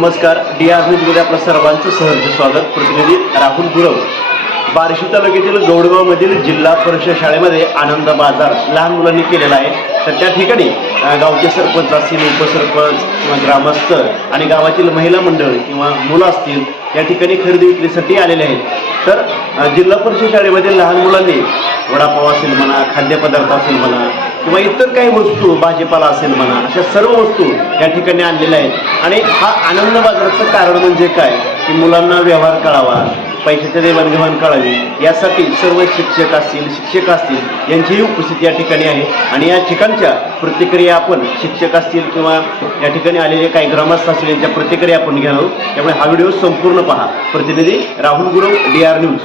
नमस्कार. डी.आर. न्यूजमध्ये आपलं सर्वांचं सहर्ष स्वागत. प्रतिनिधी राहुल गुरव. बार्शी तालुक्यातील गौडगावमधील जिल्हा परिषद शाळेमध्ये आनंद बाजार लहान मुलांनी केलेला आहे. तर त्या ठिकाणी गावचे सरपंच असतील, उपसरपंच किंवा ग्रामस्थ आणि गावातील महिला मंडळ किंवा मुलं असतील या ठिकाणी खरेदी विक्रीसाठी आलेले आहेत. तर जिल्हा परिषद शाळेमध्ये लहान मुलांनी वडापाव असेल म्हणा, खाद्यपदार्थ असेल म्हणा किंवा इतर काही वस्तू, भाजीपाला असेल म्हणा, अशा सर्व वस्तू या ठिकाणी आणलेल्या आहेत. आणि हा आनंद बाजाराचं कारण म्हणजे काय की मुलांना व्यवहार कळावा, पैशाची देवाणघेवाण कळावी यासाठी सर्व शिक्षक असतील, शिक्षक असतील यांचीही उपस्थिती या ठिकाणी आहे. आणि या ठिकाणच्या प्रतिक्रिया आपण शिक्षक असतील किंवा या ठिकाणी आलेले काही ग्रामस्थ असतील यांच्या प्रतिक्रिया आपण घेणार आहोत. त्यामुळे हा व्हिडिओ संपूर्ण पहा. प्रतिनिधी राहुल गुरव, डी.आर. न्यूज.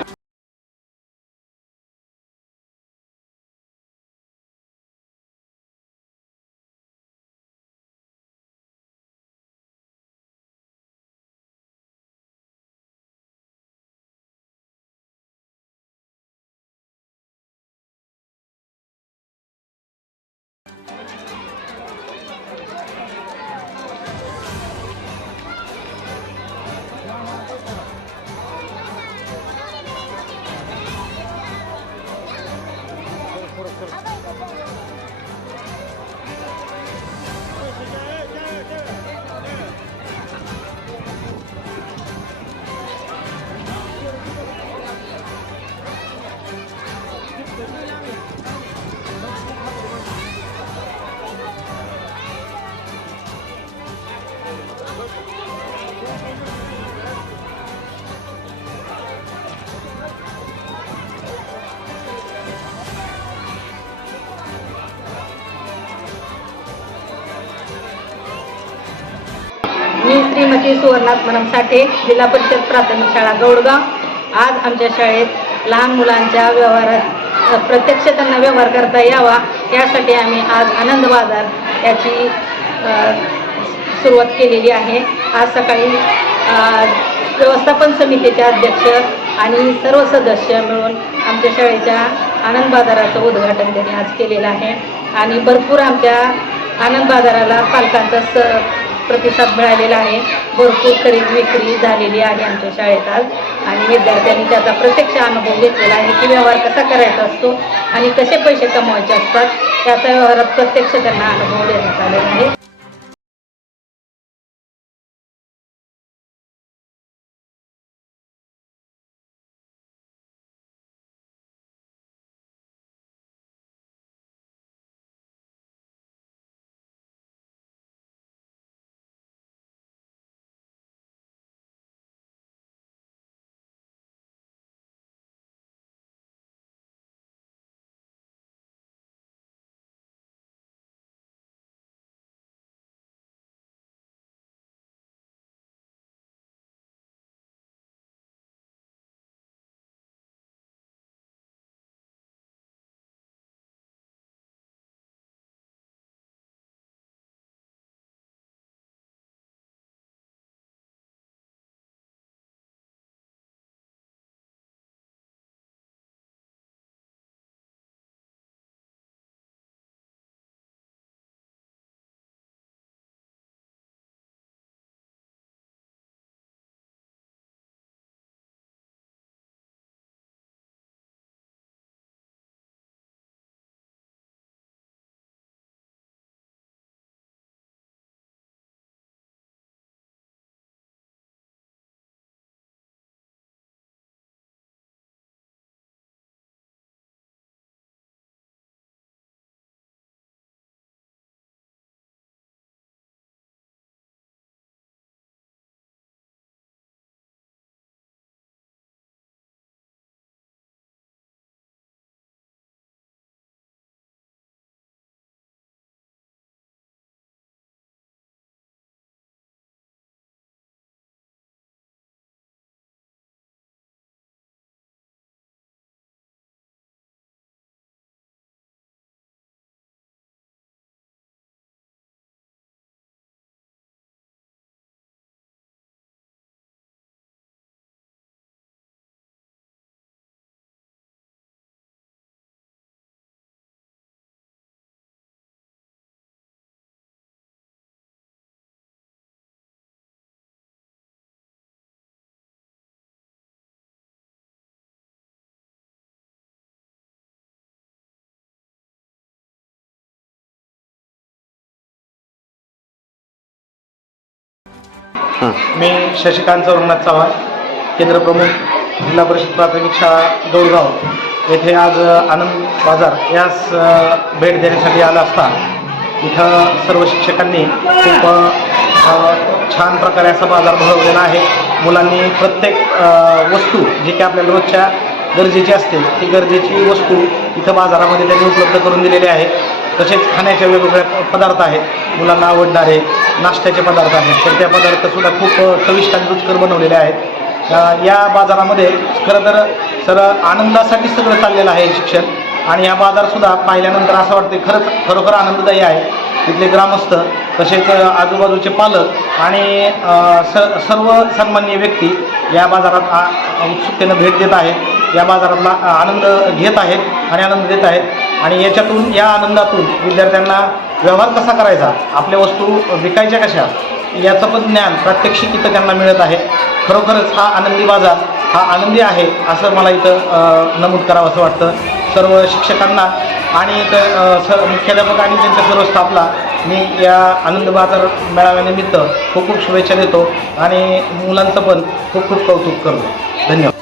मी श्रीमती सुवर्णात्मनम साठे, जिल्हा परिषद प्राथमिक शाळा गौडगाव. आज आमच्या शाळेत लहान मुलांच्या व्यवहारात प्रत्यक्ष त्यांना व्यवहार करता यावा यासाठी आम्ही आज आनंद बाजार याची सुरुवात केलेली आहे. आज सकाळी व्यवस्थापन समितीचे अध्यक्ष आणि सर्व सदस्य मिळून आमच्या शाळेच्या आनंद बाजाराचं उद्घाटन त्यांनी आज केलेलं आहे. आणि भरपूर आमच्या आनंद बाजाराला पालकांचा प्रतिसाद मिळालेला आहे. भरपूर खरेदी विक्री झालेली आहे आमच्या शाळेत आज. आणि विद्यार्थ्यांनी त्याचा प्रत्यक्ष अनुभव घेतलेला आहे की व्यवहार कसा करायचा असतो आणि कसे पैसे कमवायचे असतात त्याचा व्यवहारात प्रत्यक्ष त्यांना अनुभव देण्यात आलेला आहे. हां. मी शशिकांत रघुनाथ चव्हाण, केंद्रप्रमुख, जिल्हा परिषद प्राथमिक शाळा गौडगाव येथे आज आनंद बाजार यास भेट देण्यासाठी आला असता इथं सर्व शिक्षकांनी खूप छान प्रकारे असा बाजार भरवलेला आहे. मुलांनी प्रत्येक वस्तू जी की आपल्याला रोजच्या गरजेची असते ती गरजेची वस्तू इथं बाजारामध्ये त्यांनी उपलब्ध करून दिलेली आहे. तसेच खाण्याचे वेगवेगळे पदार्थ आहेत, मुलांना आवडणारे नाश्त्याचे पदार्थ आहेत, तर त्या पदार्थसुद्धा खूप चविष्ट आणि रुचकर बनवलेले आहेत. या बाजारामध्ये खरं तर आनंदासाठी सगळं चाललेलं आहे शिक्षण. आणि हा बाजारसुद्धा पाहिल्यानंतर असं वाटते खरोखर आनंददायी आहे. इथले ग्रामस्थ तसेच आजूबाजूचे पालक आणि सर्व सन्माननीय व्यक्ती या बाजारात उत्सुकतेनं भेट देत आहेत, या बाजारातला आनंद घेत आहेत आणि आनंद देत आहेत. आणि याच्यातून या आनंदातून विद्यार्थ्यांना व्यवहार कसा करायचा, आपल्या वस्तू विकायच्या कशा याचं पण ज्ञान प्रात्यक्षिक इथं त्यांना मिळत आहे. खरोखरच हा आनंदी बाजार हा आनंदी आहे असं मला इथं नमूद करावं असं वाटतं. सर्व शिक्षकांना आणि मुख्याध्यापक आणि त्यांच्या सर्व स्टाफला मी या आनंद बाजार मेळाव्यानिमित्त खूप खूप शुभेच्छा देतो आणि मुलांचं पण खूप खूप कौतुक करतो. धन्यवाद.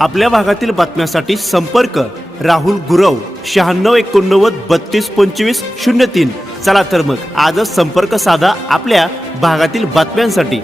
आपल्या भागातील बातम्यांसाठी संपर्क राहुल गुरव 9689322503. चला तर मग आजच संपर्क साधा आपल्या भागातील बातम्यांसाठी.